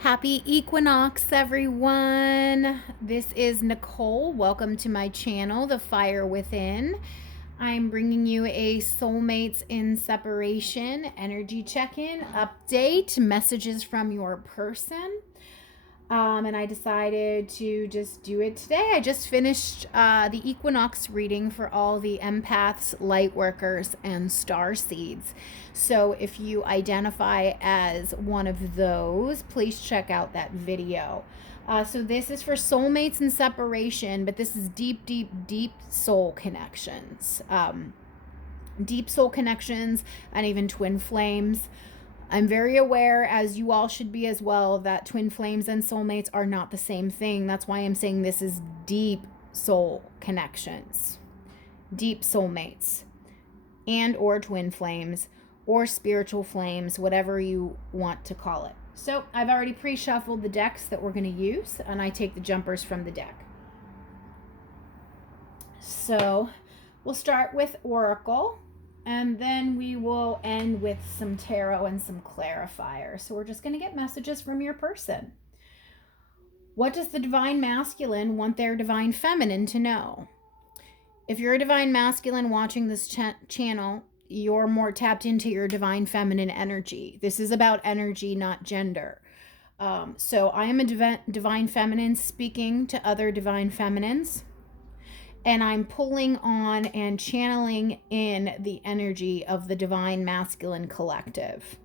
Happy Equinox, everyone. This is Nicole. Welcome to my channel, The Fire Within. I'm bringing you a Soulmates in Separation energy check-in, update, messages from your person. And I decided to just do it today. I just finished the Equinox reading for all the empaths, light workers, and star seeds. So if you identify as one of those, please check out that video. So this is for soulmates and separation, but this is deep, deep, deep soul connections. Deep soul connections and even twin flames. I'm very aware, as you all should be as well, that twin flames and soulmates are not the same thing. That's why I'm saying this is deep soul connections, deep soulmates, and or twin flames, or spiritual flames, whatever you want to call it. So I've already pre-shuffled the decks that we're going to use, and I take the jumpers from the deck. So we'll start with Oracle. And then we will end with some tarot and some clarifier. So we're just going to get messages from your person. What does the divine masculine want their divine feminine to know? If you're a divine masculine watching this channel, you're more tapped into your divine feminine energy. This is about energy, not gender. So I am a divine feminine speaking to other divine feminines. And I'm pulling on and channeling in the energy of the divine masculine collective.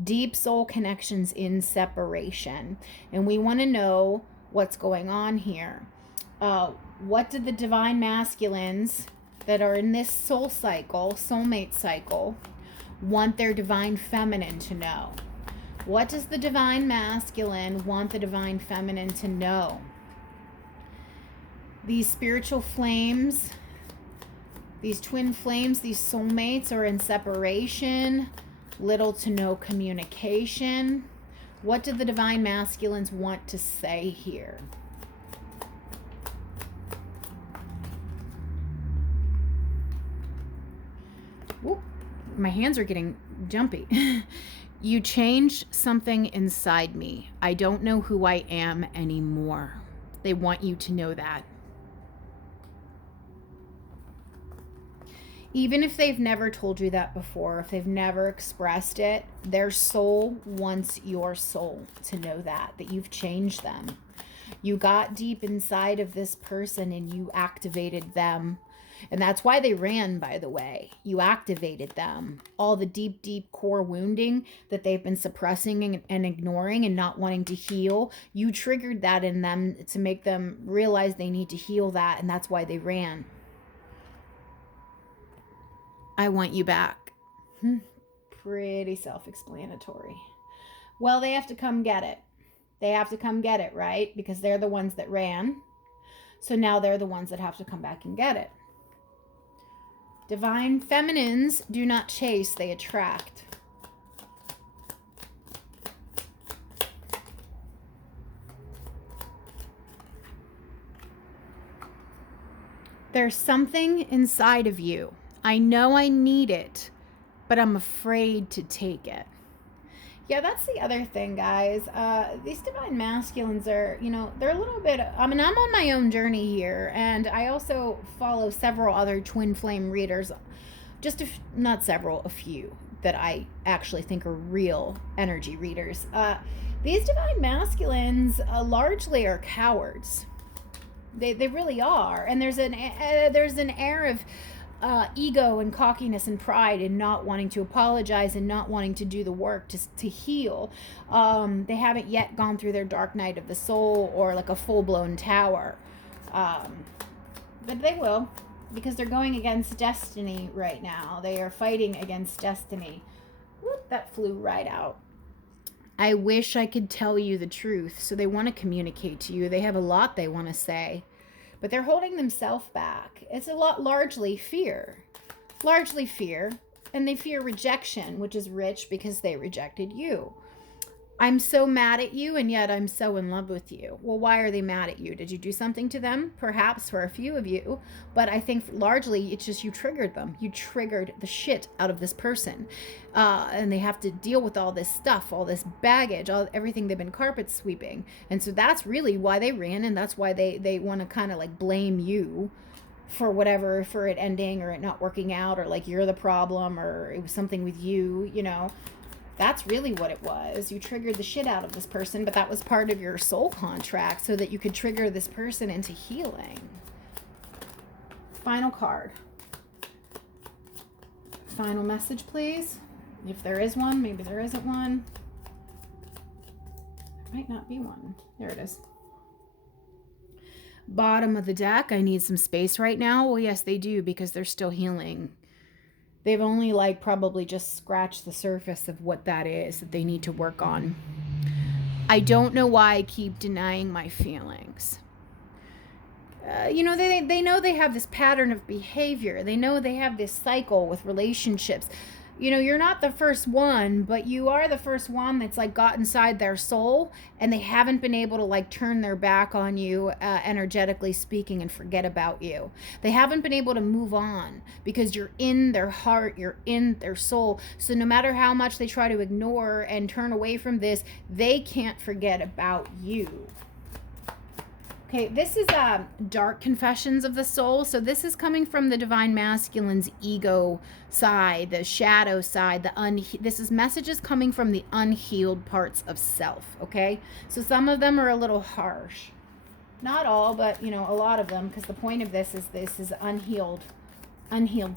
Deep soul connections in separation. And we want to know what's going on here. What did the divine masculines that are in this soul cycle, soulmate cycle, want their divine feminine to know? What does the divine masculine want the divine feminine to know? These spiritual flames, these twin flames, these soulmates are in separation, little to no communication. What do the divine masculines want to say here? Whoop, my hands are getting jumpy. You changed something inside me. I don't know who I am anymore. They want you to know that. Even if they've never told you that before, if they've never expressed it, their soul wants your soul to know that you've changed them. You got deep inside of this person and you activated them. And that's why they ran, by the way. You activated them. All the deep, deep core wounding that they've been suppressing and ignoring and not wanting to heal, you triggered that in them to make them realize they need to heal that, and that's why they ran. I want you back. Pretty self-explanatory. Well, they have to come get it. They have to come get it, right? Because they're the ones that ran. So now they're the ones that have to come back and get it. Divine feminines do not chase, they attract. There's something inside of you. I know I need it, but I'm afraid to take it. Yeah, that's the other thing, guys. These divine masculines are, they're a little bit, I'm on my own journey here, and I also follow several other twin flame readers, not several, a few that I actually think are real energy readers. These divine masculines largely are cowards. They really are, and there's an air of ego and cockiness and pride and not wanting to apologize and not wanting to do the work to heal. They haven't yet gone through their dark night of the soul or like a full-blown tower. But they will, because they're going against destiny right now. They are fighting against destiny. Whoop, that flew right out. I wish I could tell you the truth. So they want to communicate to you. They have a lot they want to say. But they're holding themselves back. It's largely fear. And they fear rejection, which is rich because they rejected you. I'm so mad at you, and yet I'm so in love with you. Well, why are they mad at you? Did you do something to them? Perhaps for a few of you, but I think largely it's just you triggered them. You triggered the shit out of this person. And they have to deal with all this stuff, all this baggage, everything they've been carpet sweeping. And so that's really why they ran, and that's why they want to kind of like blame you for whatever, for it ending or it not working out, or like you're the problem, or it was something with you, you know. That's really what it was. You triggered the shit out of this person, but that was part of your soul contract so that you could trigger this person into healing. Final card. Final message, please. If there is one, maybe there isn't one. There might not be one. There it is. Bottom of the deck, I need some space right now. Well, yes, they do, because they're still healing. They've only like probably just scratched the surface of what that is that they need to work on. I don't know why I keep denying my feelings. You know, they know they have this pattern of behavior. They know they have this cycle with relationships. You know, you're not the first one, but you are the first one that's like got inside their soul, and they haven't been able to like turn their back on you, energetically speaking, and forget about you. They haven't been able to move on because you're in their heart, you're in their soul. So no matter how much they try to ignore and turn away from this, they can't forget about you. Okay, this is Dark Confessions of the Soul. So this is coming from the Divine Masculine's ego side, the shadow side, this is messages coming from the unhealed parts of self, okay? So some of them are a little harsh. Not all, but, you know, a lot of them, because the point of this is unhealed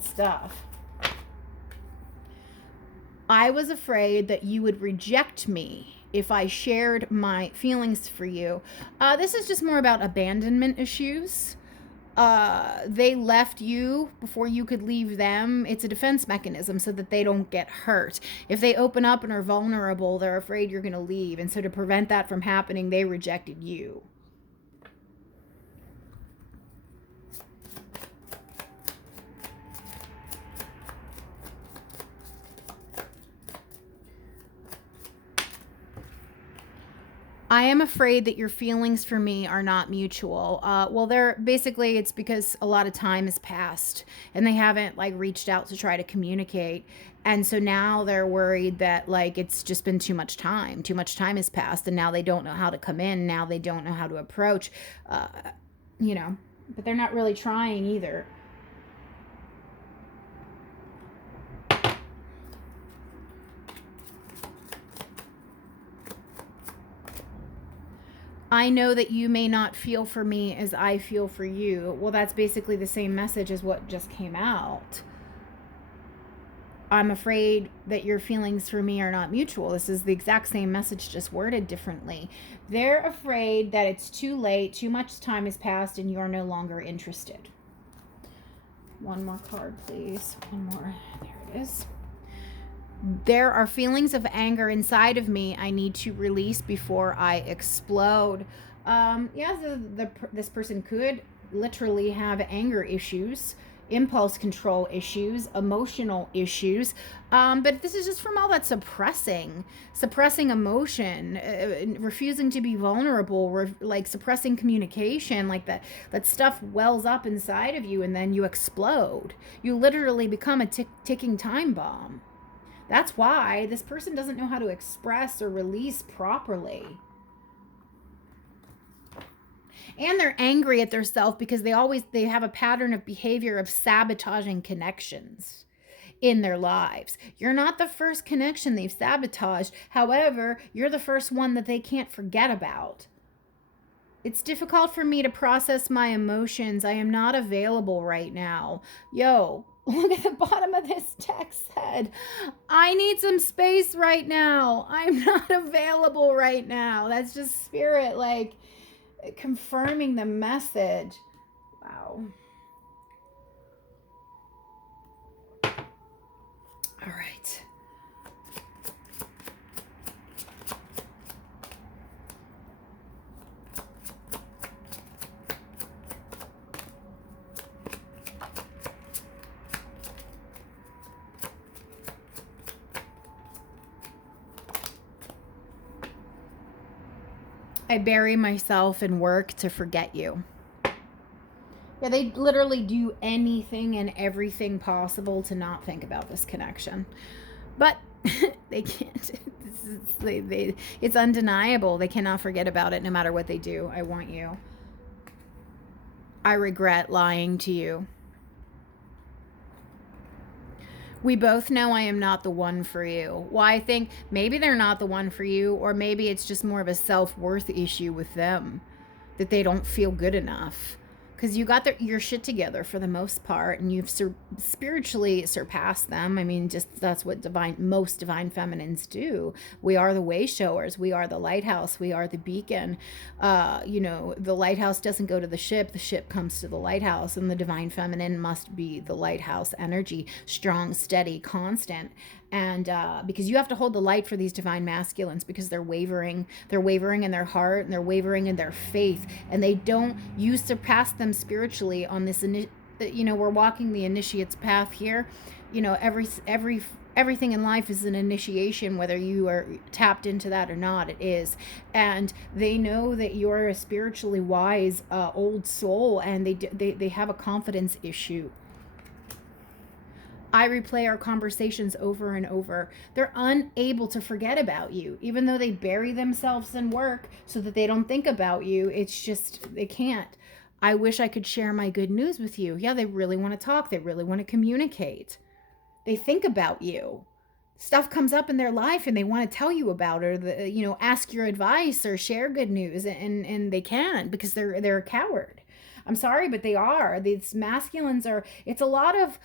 stuff. I was afraid that you would reject me if I shared my feelings for you. This is just more about abandonment issues. They left you before you could leave them. It's a defense mechanism so that they don't get hurt. If they open up and are vulnerable, they're afraid you're going to leave. And so to prevent that from happening, they rejected you. I am afraid that your feelings for me are not mutual. Well, it's because a lot of time has passed and they haven't like reached out to try to communicate. And so now they're worried that like it's just been too much time has passed, and now they don't know how to come in. Now they don't know how to approach, you know, but they're not really trying either. I know that you may not feel for me as I feel for you. Well, that's basically the same message as what just came out. I'm afraid that your feelings for me are not mutual. This is the exact same message, just worded differently. They're afraid that it's too late, too much time has passed, and you're no longer interested. One more card, please. One more. There it is. There are feelings of anger inside of me I need to release before I explode. This person could literally have anger issues, impulse control issues, emotional issues. But this is just from all that suppressing emotion, refusing to be vulnerable, like suppressing communication, like that stuff wells up inside of you and then you explode. You literally become a ticking time bomb. That's why this person doesn't know how to express or release properly. And they're angry at themselves because they have a pattern of behavior of sabotaging connections in their lives. You're not the first connection they've sabotaged. However, you're the first one that they can't forget about. It's difficult for me to process my emotions. I am not available right now. Yo, look at the bottom of this text said, I need some space right now. I'm not available right now. That's just spirit, like, confirming the message. Wow. All right. I bury myself in work to forget you. Yeah, they literally do anything and everything possible to not think about this connection. But they can't. It's undeniable. They cannot forget about it no matter what they do. I want you. I regret lying to you. We both know I am not the one for you. Well, I think maybe they're not the one for you, or maybe it's just more of a self-worth issue with them, that they don't feel good enough. Because you got your shit together for the most part, and you've spiritually surpassed them. I mean, just that's what most divine feminines do. We are the way showers. We are the lighthouse. We are the beacon. The lighthouse doesn't go to the ship comes to the lighthouse, and the divine feminine must be the lighthouse energy, strong, steady, constant. And because you have to hold the light for these divine masculines, because they're wavering in their heart, and they're wavering in their faith, and you surpass them spiritually on this. We're walking the initiate's path here. Everything in life is an initiation, whether you are tapped into that or not. It is. And they know that you're a spiritually wise old soul, and they have a confidence issue. I replay our conversations over and over. They're unable to forget about you, even though they bury themselves in work so that they don't think about you. It's just, they can't. I wish I could share my good news with you. Yeah, they really want to talk. They really want to communicate. They think about you. Stuff comes up in their life and they want to tell you about it, or ask your advice or share good news, and they can't because they're a coward. I'm sorry, but they are. These masculines are, it's a lot of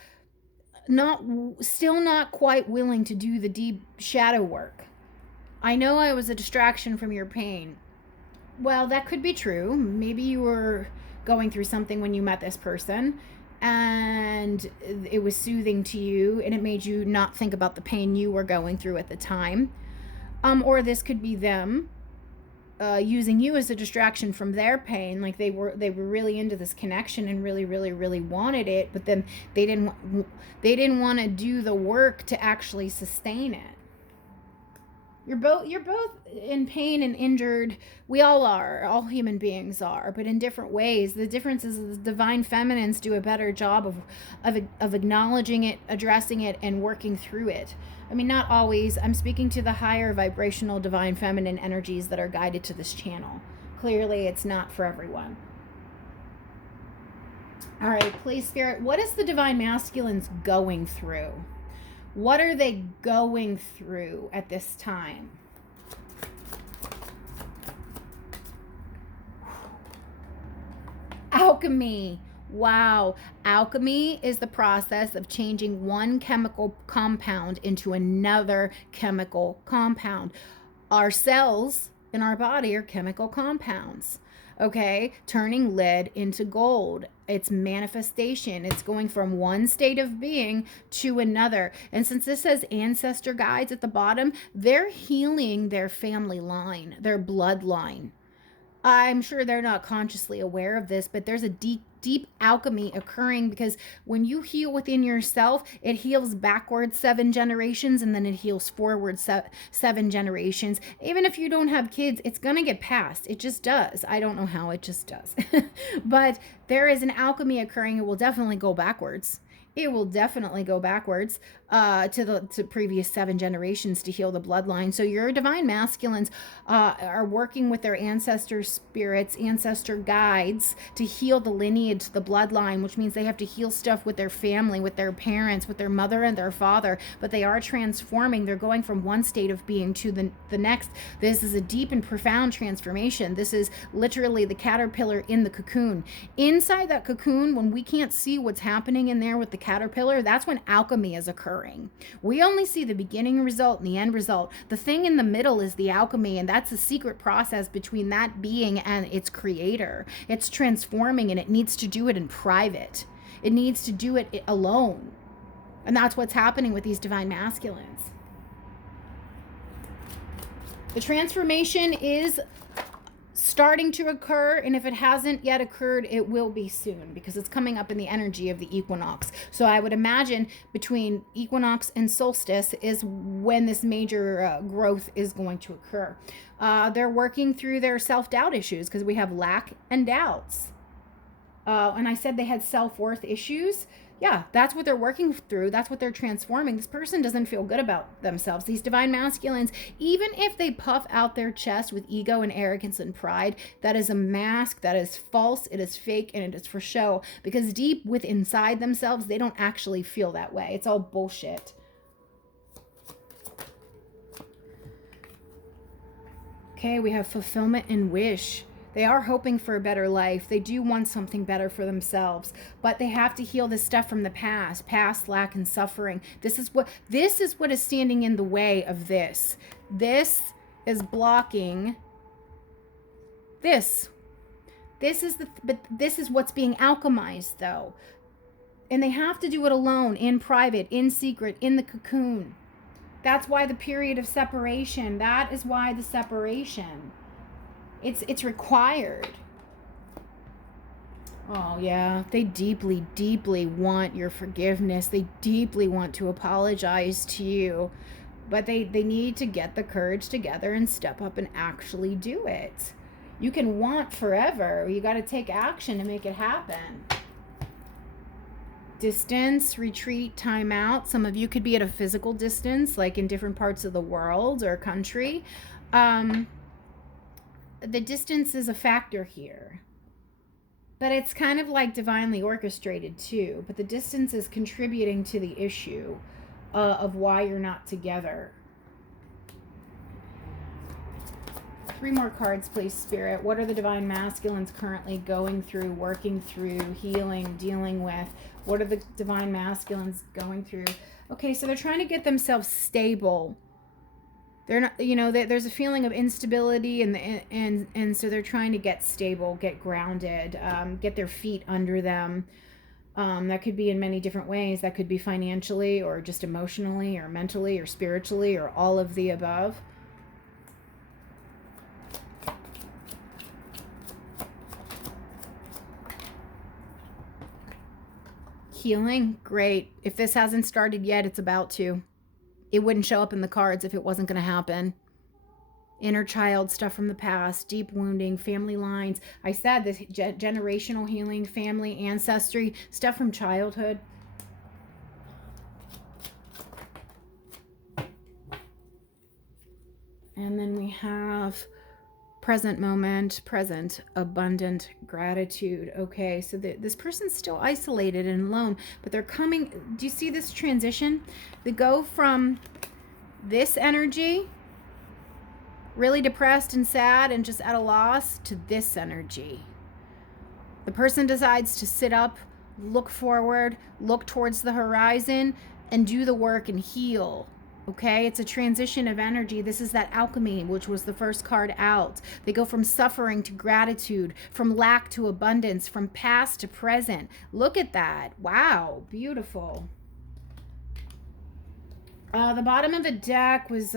still not quite willing to do the deep shadow work. I know I was a distraction from your pain. Well, that could be true. Maybe you were going through something when you met this person, and it was soothing to you, and it made you not think about the pain you were going through at the time. Or this could be them using you as a distraction from their pain. Like they were really into this connection and really, really, really wanted it, but then they didn't want to do the work to actually sustain it. You're both in pain and injured. We all are. All human beings are, but in different ways. The difference is the divine feminines do a better job of acknowledging it, addressing it, and working through it. I mean, not always. I'm speaking to the higher vibrational divine feminine energies that are guided to this channel. Clearly, it's not for everyone. All right, please, Spirit, what is the divine masculines going through? What are they going through at this time? Alchemy. Wow. Alchemy is the process of changing one chemical compound into another chemical compound. Our cells in our body are chemical compounds. Okay, turning lead into gold. It's manifestation. It's going from one state of being to another. And since this says ancestor guides at the bottom, they're healing their family line, their bloodline. I'm sure they're not consciously aware of this, but there's a deep alchemy occurring, because when you heal within yourself, it heals backwards 7 generations, and then it heals forward 7 generations. Even if you don't have kids, it's going to get passed. It just does. I don't know how, it just does. But there is an alchemy occurring. It will definitely go backwards. It will definitely go backwards to previous 7 generations to heal the bloodline. So your divine masculines are working with their ancestor spirits, ancestor guides, to heal the lineage, the bloodline, which means they have to heal stuff with their family, with their parents, with their mother and their father. But they are transforming. They're going from one state of being to the next. This is a deep and profound transformation. This is literally the caterpillar in the cocoon. Inside that cocoon, when we can't see what's happening in there with the caterpillar, that's when alchemy is occurring. We only see the beginning result and the end result. The thing in the middle is the alchemy, and that's a secret process between that being and its creator. It's transforming, and it needs to do it in private. It needs to do it alone. And that's what's happening with these divine masculines. The transformation is starting to occur, and if it hasn't yet occurred, it will be soon, because it's coming up in the energy of the equinox. So I would imagine between equinox and solstice is when this major growth is going to occur. They're working through their self-doubt issues, because we have lack and doubts. And I said they had self-worth issues. Yeah, that's what they're working through. That's what they're transforming. This person doesn't feel good about themselves. These divine masculines, even if they puff out their chest with ego and arrogance and pride, that is a mask, that is false, it is fake, and it is for show. Because deep within inside themselves, they don't actually feel that way. It's all bullshit. Okay, we have fulfillment and wish. They are hoping for a better life. They do want something better for themselves, but they have to heal this stuff from the past lack and suffering. This is what is standing in the way of this. This is blocking this. But this is what's being alchemized though. And they have to do it alone, in private, in secret, in the cocoon. That's why the period of separation. That is why the separation. It's required. Oh, yeah. They deeply, deeply want your forgiveness. They deeply want to apologize to you. But they need to get the courage together and step up and actually do it. You can want forever. You got to take action to make it happen. Distance, retreat, time out. Some of you could be at a physical distance, like in different parts of the world or country. The distance is a factor here, but it's kind of like divinely orchestrated too. But the distance is contributing to the issue of why you're not together. 3 more cards, please, Spirit. What are the divine masculines currently going through, working through, healing, dealing with? What are the divine masculines going through? Okay, so they're trying to get themselves stable. They're not, there's a feeling of instability, and so they're trying to get stable, get grounded, get their feet under them. That could be in many different ways. That could be financially, or just emotionally, or mentally, or spiritually, or all of the above. Healing, great. If this hasn't started yet, it's about to. It wouldn't show up in the cards if it wasn't going to happen. Inner child stuff from the past, deep wounding, family lines. I said this generational healing, family, ancestry, stuff from childhood. And then we have present moment, present, abundant gratitude. Okay, so this person's still isolated and alone, but they're coming. Do you see this transition? They go from this energy, really depressed and sad and just at a loss, to this energy. The person decides to sit up, look forward, look towards the horizon, and do the work and heal. Okay, it's a transition of energy. This is that alchemy, which was the first card out. They go from suffering to gratitude, from lack to abundance, from past to present. Look at that. Wow, beautiful. The bottom of the deck was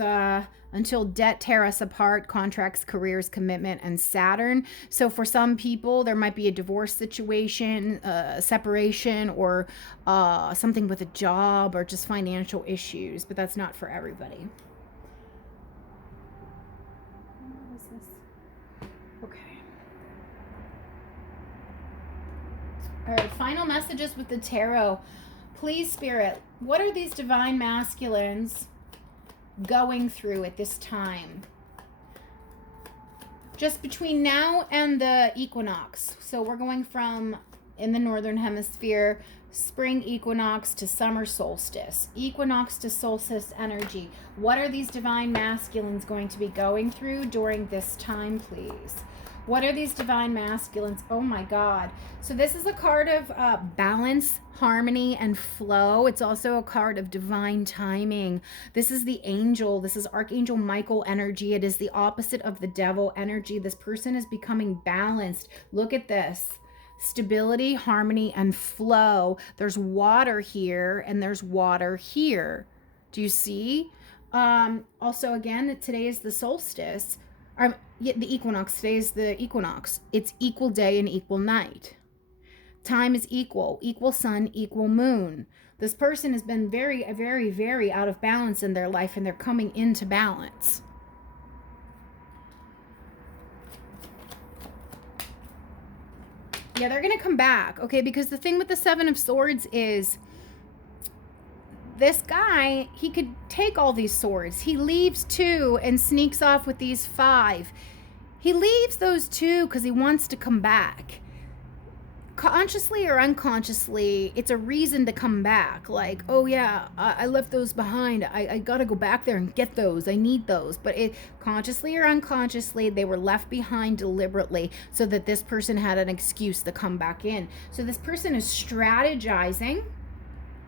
until debt tear us apart, contracts, careers, commitment, and Saturn. So for some people, there might be a divorce situation, separation, or something with a job, or just financial issues, but that's not for everybody. What is this? Okay. All right, final messages with the tarot. Please, Spirit, what are these divine masculines going through at this time? Just between now and the equinox. So we're going from, in the northern hemisphere, spring equinox to summer solstice. Equinox to solstice energy. What are these divine masculines going to be going through during this time, please? What are these divine masculines? Oh my God. So this is a card of balance, harmony, and flow. It's also a card of divine timing. This is the angel. This is Archangel Michael energy. It is the opposite of the devil energy. This person is becoming balanced. Look at this. Stability, harmony, and flow. There's water here and there's water here. Do you see? Also, again, today is the solstice. The equinox, today's the equinox. It's equal day and equal night. Time is equal sun, equal moon. This person has been very, very, very out of balance in their life, and they're coming into balance. Yeah, they're going to come back, okay? Because the thing with the Seven of Swords is this guy, he could take all these swords. He leaves 2 and sneaks off with these 5. He leaves those 2 because he wants to come back. Consciously or unconsciously, it's a reason to come back. Like, oh yeah, I left those behind. I gotta go back there and get those. I need those. But consciously or unconsciously, they were left behind deliberately so that this person had an excuse to come back in. So this person is strategizing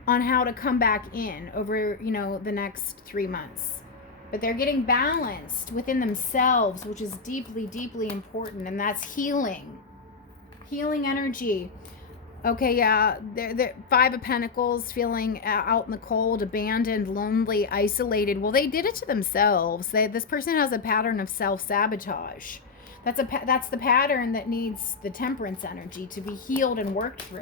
on how to come back in over, the next 3 months. But they're getting balanced within themselves, which is deeply, deeply important. And that's healing energy. Okay, yeah, they're 5 of Pentacles, feeling out in the cold, abandoned, lonely, isolated. Well, they did it to themselves. This person has a pattern of self-sabotage. That's the pattern that needs the Temperance energy to be healed and worked through.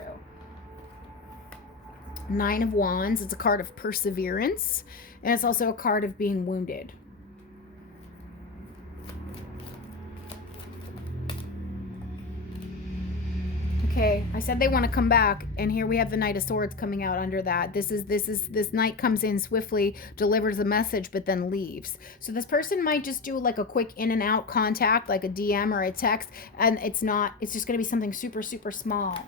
9 of Wands, it's a card of perseverance, and it's also a card of being wounded. Okay, I said they want to come back, and here we have the Knight of Swords coming out under that. This knight comes in swiftly, delivers a message, but then leaves. So this person might just do like a quick in and out contact, like a DM or a text, and it's just going to be something super, super small.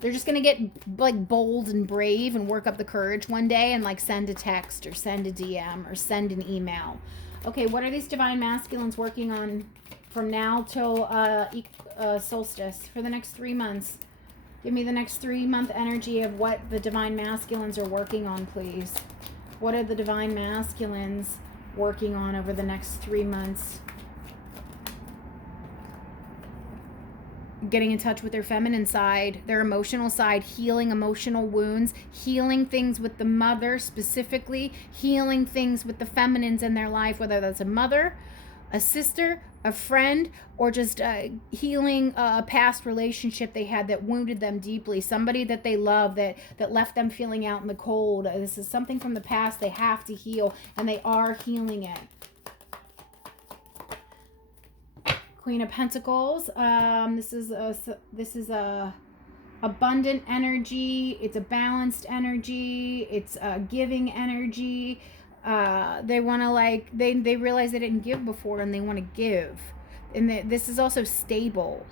They're just going to get like bold and brave and work up the courage one day and like send a text or send a DM or send an email. Okay, what are these divine masculines working on from now till solstice for the next 3 months? Give me the next 3-month energy of what the divine masculines are working on, please. What are the divine masculines working on over the next 3 months? Getting in touch with their feminine side, their emotional side, healing emotional wounds, healing things with the mother specifically, healing things with the feminines in their life, whether that's a mother, a sister, a friend, or just healing a past relationship they had that wounded them deeply, somebody that they love that left them feeling out in the cold. This is something from the past they have to heal, and they are healing it. Queen of Pentacles. This is a abundant energy. It's a balanced energy. It's a giving energy. They want to they realize they didn't give before, and they want to give. And this is also stable,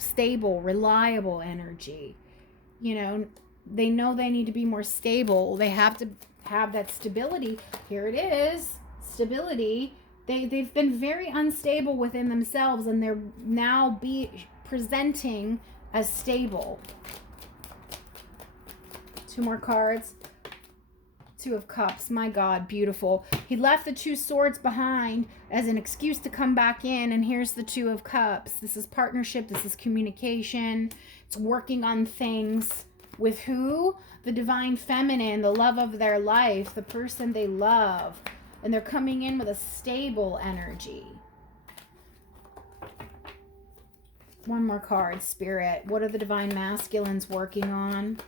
reliable energy. They know they need to be more stable. They have to have that stability. Here it is, stability. They've been very unstable within themselves, and they're now presenting as stable. 2 more cards. 2 of Cups. My God, beautiful. He left the 2 swords behind as an excuse to come back in, and here's the 2 of Cups. This is partnership. This is communication. It's working on things with who? The divine feminine, the love of their life, the person they love. And they're coming in with a stable energy. 1 more card, Spirit. What are the divine masculines working on?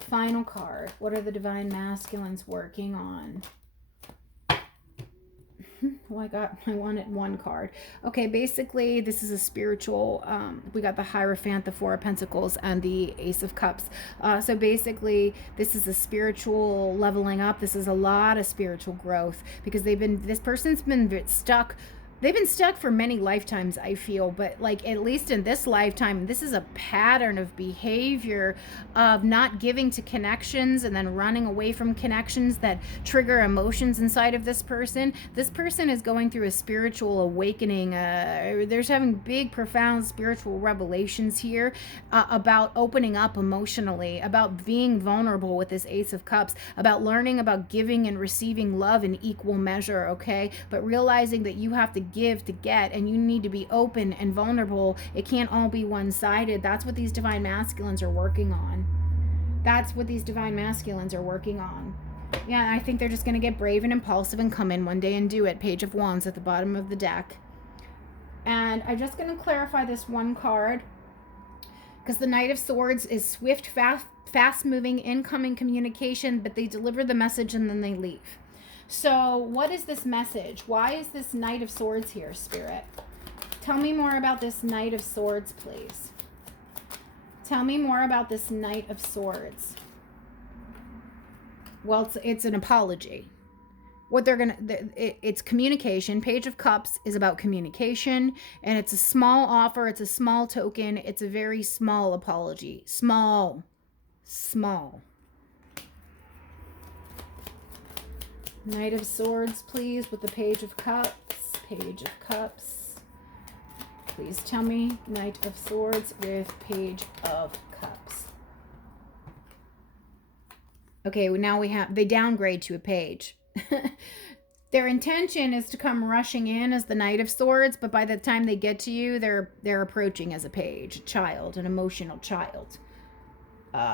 Final card. What are the divine masculines working on? Well, I wanted 1 card. Okay, basically, this is a spiritual, we got the Hierophant, the 4 of Pentacles, and the Ace of Cups. So basically, this is a spiritual leveling up. This is a lot of spiritual growth, because this person's been stuck. They've been stuck for many lifetimes, I feel, but like at least in this lifetime, this is a pattern of behavior of not giving to connections and then running away from connections that trigger emotions inside of this person. This person is going through a spiritual awakening. There's having big, profound spiritual revelations here about opening up emotionally, about being vulnerable with this Ace of Cups, about learning about giving and receiving love in equal measure, okay? But realizing that you have to give to get, and you need to be open and vulnerable. It can't all be one-sided. That's what these divine masculines are working on. That's what these divine masculines are working on. Yeah, I think they're just going to get brave and impulsive and come in one day and do it. Page of Wands at the bottom of the deck. And I'm just going to clarify this one card, because the Knight of Swords is swift, fast moving, incoming communication, but they deliver the message and then they leave. So what is this message? Why is this Knight of Swords here, Spirit? Tell me more about this Knight of Swords, please. Tell me more about this Knight of Swords. Well, it's an apology. What they're gonna, it's communication. Page of Cups is about communication, and it's a small offer, it's a small token, it's a very small apology. Small. Knight of Swords, please, with the Page of Cups. Page of Cups. Please tell me Knight of Swords with Page of Cups. Okay, well, now they downgrade to a page. Their intention is to come rushing in as the Knight of Swords, but by the time they get to you, they're approaching as a page, a child, an emotional child.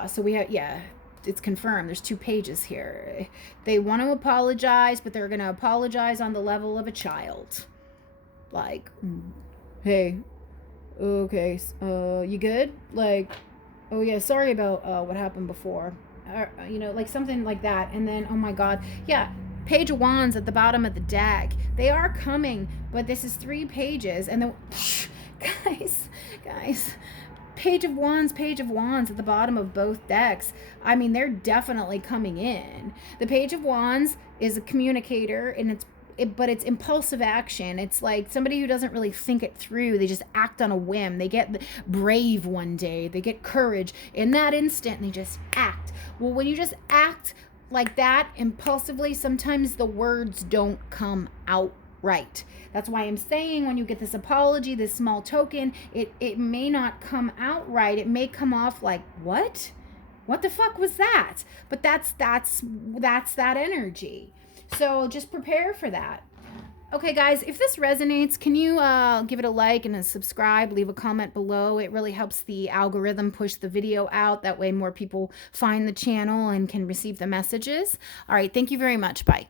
So we have, yeah, it's confirmed. There's 2 pages here. They want to apologize, but they're going to apologize on the level of a child. Like, hey, okay, you good? Like, oh yeah, sorry about what happened before. You know, like something like that. And then, oh my God, yeah, Page of Wands at the bottom of the deck. They are coming, but this is 3 pages. And then, guys, Page of Wands at the bottom of both decks. I mean, they're definitely coming in. The Page of Wands is a communicator, and but it's impulsive action. It's like somebody who doesn't really think it through. They just act on a whim. They get brave one day. They get courage in that instant, and they just act. Well, when you just act like that impulsively, sometimes the words don't come out right. That's why I'm saying when you get this apology, this small token, it may not come out right. It may come off like, what the fuck was that? But that's that energy. So just prepare for that. Okay, guys, if this resonates, can you give it a like and a subscribe? Leave a comment below. It really helps the algorithm push the video out. That way more people find the channel and can receive the messages. All right, thank you very much. Bye.